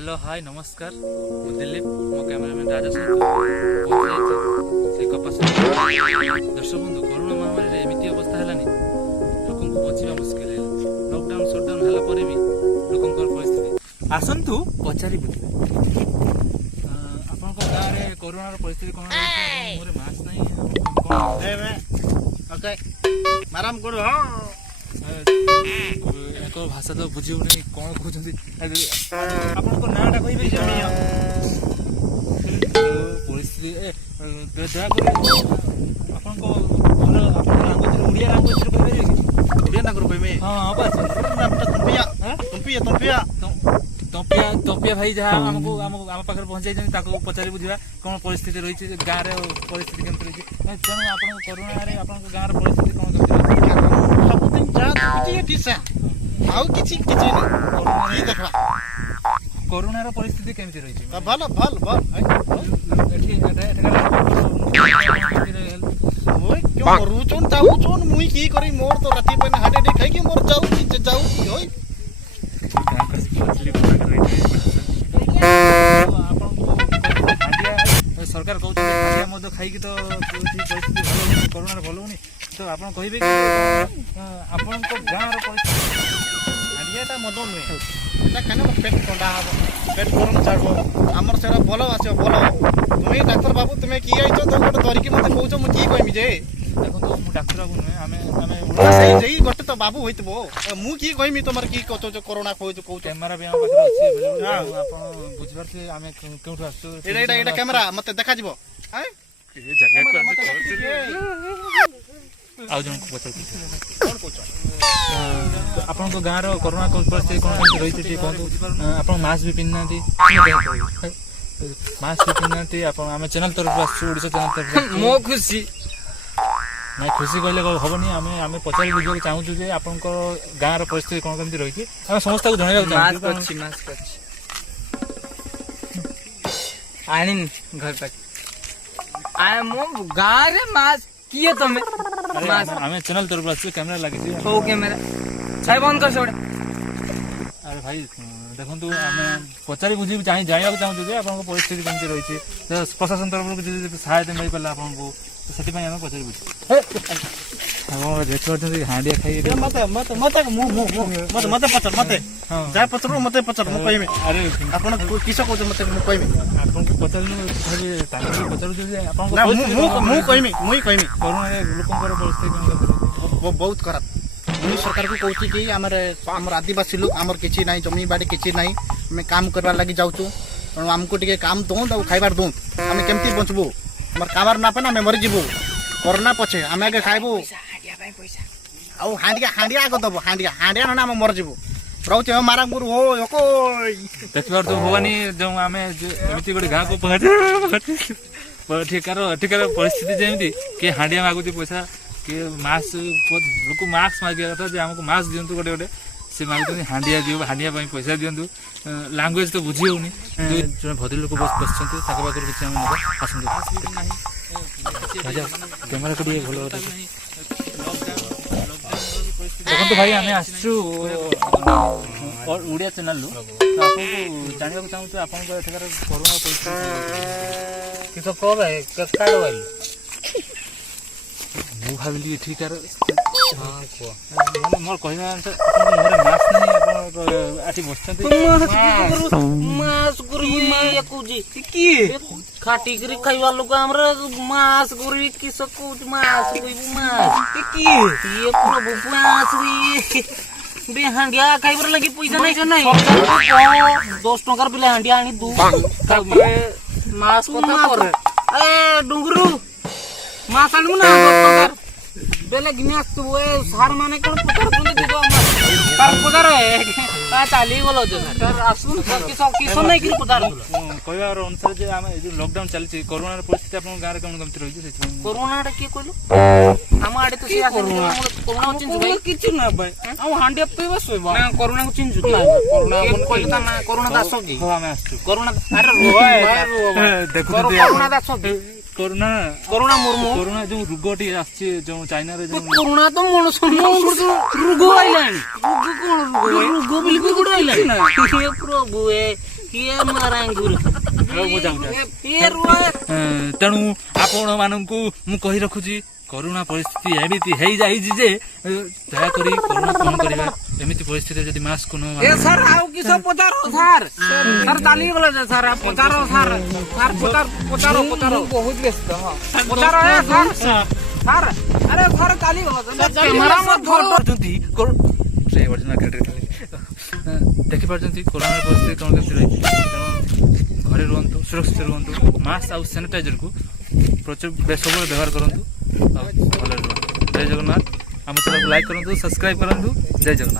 Hello hi नमस्कार मु दिलीप मो कैमरामैन राजा सहित से कपास दर्शक बंधु कोरोना महामारी एमती अवस्था है लोक बचा मुस्किल है लॉकडाउन सटडाउन है भी लोक परिस्थिति आसतु पचारि बुझे आपण गाँव में कोरोना परिस्थिति कौन मोर मास्क नहीं माराम करो एक भाषा तो बुझे कौन कहते आपको नाटा कह परिस्थिति दयाकोरी ओडिया लांगुएज ओडिया ना करो कहमे हाँ बस तंपिया भाई जहाँ आमको आम पाखे पहुंचाई पचारि बुझा कौन परिस्थिति रही गाँव में परिस्थिति केमती रही तेणु आप कोरोना गाँव परिस्थिति कौन कोरोना परिस्थिति केमती रही भल भल भल मरुचन जाऊचन मुई की करी मोर तो राती पे हाटे दे खाई के मोर जाऊ होय सरकार कहते खाई तो परिस्थिति भल कोरोना भल होनी तो आप कहे आपण गाँव हाड़ियाटा मद नुहे खाने पेट ठंडा हम पेट गरम छाड़ब आमर से भल आस भल तुम्हें डाक्तर बाबू तुम्हें किए आइच तो गोटे धरिकी मत कौच मुझे कहमी जे देखो डाक्तर बाबू नुहे आम गोटे तो बाबू होइतबो मु की कहमी तुम की कौच कोरोना कहूच कैमेरा भी आम पाखे अच्छी बुझे आम क्यों आसु एटा कैमेरा मत देखा जीवो आउ जन आपन गाँव कोरोना परिस्थिति कौन रही आप मास्क भी पिंधना मास्क भी पिंधना आम चैनल तरफ आसो चैनल तरफ मो खुशी नहीं खुशी कहले हेनी आम पचारि बुझे चाहूँ जे आप गाँव परिस्थिति कौन कमी रही समस्त को जनवाक आनी घर तक मो गाँव रे मास्क किए तमे आम चैनल तरफ आसो कैमेरा लगी हो कैमेरा छाई बंद कर छोड़ अरे भाई देखो आम पचारि बुझी जानवाक चाहूँ जे आप परिस्थिति कमी रही प्रशासन तरफ सहायता मिल पाला आपको से पचारि बुझे देखिए हांडिया खाई मत पचर मत जा पचर मत पचर मु कहमी अरे आपण किस कहते मत मु कहमी आपको पचारि पचारू मु कहमी मुई कहमी कोरोना लोकंर परिस्थिति बहुत खराब मुई सरकार को कहूँ कि आमर आदिवासी लोग आमर किसी ना जमी बाड़ी किसी ना आम काम करवार लगी जाऊँ तेणु आमको टे काम दौन खाइबार दौन आम केमती बचबू आम खाबार ना पे आम मरीजु कोरोना पछे आम आगे खाइबू हांडिया हांडिया आग दब हांडिया हांडिया ना आम मरजिबू रोचे मारा गुरु हो एको देखिबार तो भवानी जो आम एमती गोटे गाँव को ठिकार परिस्थिति जमी किए हांडिया मागुची पैसा किए मास्क लोक मास्क मागे कथा आमको मास्क दिंतु गोटे गोटे से मागुच हांडिया दियो हांडिया पैसा दिंतु लांगुएज तो बुझी होनी जो भद्र लोक बस पाखे किसी आम आसतु कैमेरा को भल देखो भाई आम आसचु ओडिया चैनल तो आपको जानवाक चाहूँ आप कोरोना परिस्थिति मु भाविली एठिकार मोर कहना मोर मास्क नहीं आठी बसते खाटी करी खाइबा लोक हमरा मास करी किस कहूच मास कइबू मास ये प्रभु मास बे हांडिया खाइबर लगी पैसा नहीं छ नहीं 10 टंकार बिले हांडिया आनी दू मास कथा पर ए डुंगरू मास आनू ना 10 टंकार बेले गिनास तू ए सार माने कोन पकड़ पुंदे दिगो तार पदार आ चाली गलो जे सर आसुन किस नहीं कि पदार कहबार अनुसार जे आम जो लॉकडाउन चलछि कोरोना परिस्थिति आपन गाँव रे कोन कमति रही छै कोरोना टा के कहलो हम आडे तो सिया कोरोना चिन्ह भाई किछ ना भाई हम हांडिया पेबा सोइबा ना कोरोना को चिन्ह ना कोरोना कोन कहता ना कोरोना दासो की हो हम आसछु कोरोना अरे देखो कोरोना दासो कोरोना कोरोना मुर्मू कोरोना जो रोगटी आछि जो चाइना रे जो कोरोना तो मनुष्य रोग आइलानी रोग कोन रोग बिल्कुल गुड आइलानी हे प्रभु ए କିଏ ମାରାଙ୍ଗୁର ତେଣୁ ଆପଣ ମାନଙ୍କୁ ମୁଁ କହି ରଖୁଛି କରୋନା ପରିସ୍ଥିତି ଏମିତି ହେଇଯାଇଛି ଯେ ଦୟାକରି କରୋନା କଣ କରିବା ଏମିତି ପରିସ୍ଥିତିରେ ଯଦି ମାସ୍କ ନ ଏ ସାର୍ ଆଉ କିସ ପଚାର ସାର୍ ସାର୍ ଚାଲିଗଲେ ଯେ ସାର୍ ପଚାର ସାର୍ ସାର୍ ପଚାର ବହୁତ ବ୍ୟସ୍ତ ପଚାର ଏ ସାର୍ ସାର୍ ଆରେ ସାର୍ ଚାଲିଗଲ କ୍ୟାମେରା ଦେଖିପାରୁଛନ୍ତି ଦେଖିପାରୁଛନ୍ତି କରୋନା ପରିସ୍ଥିତି କଣ କେମିତି ରହିଛି ତେଣୁ ଘରେ ରୁହନ୍ତୁ ସୁରକ୍ଷିତ ରୁହନ୍ତୁ ମାସ୍କ ଆଉ ସାନିଟାଇଜରକୁ ପ୍ରଚୁର ସବୁବେଳେ ବ୍ୟବହାର କରନ୍ତୁ ଆଉ ଭଲରେ ରୁହନ୍ତୁ ଜୟ ଜଗନ୍ନାଥ ଆମ ଚ୍ୟାନେଲକୁ ଲାଇକ୍ କରନ୍ତୁ ସବସ୍କ୍ରାଇବ୍ କରନ୍ତୁ ଜୟ ଜଗନ୍ନାଥ।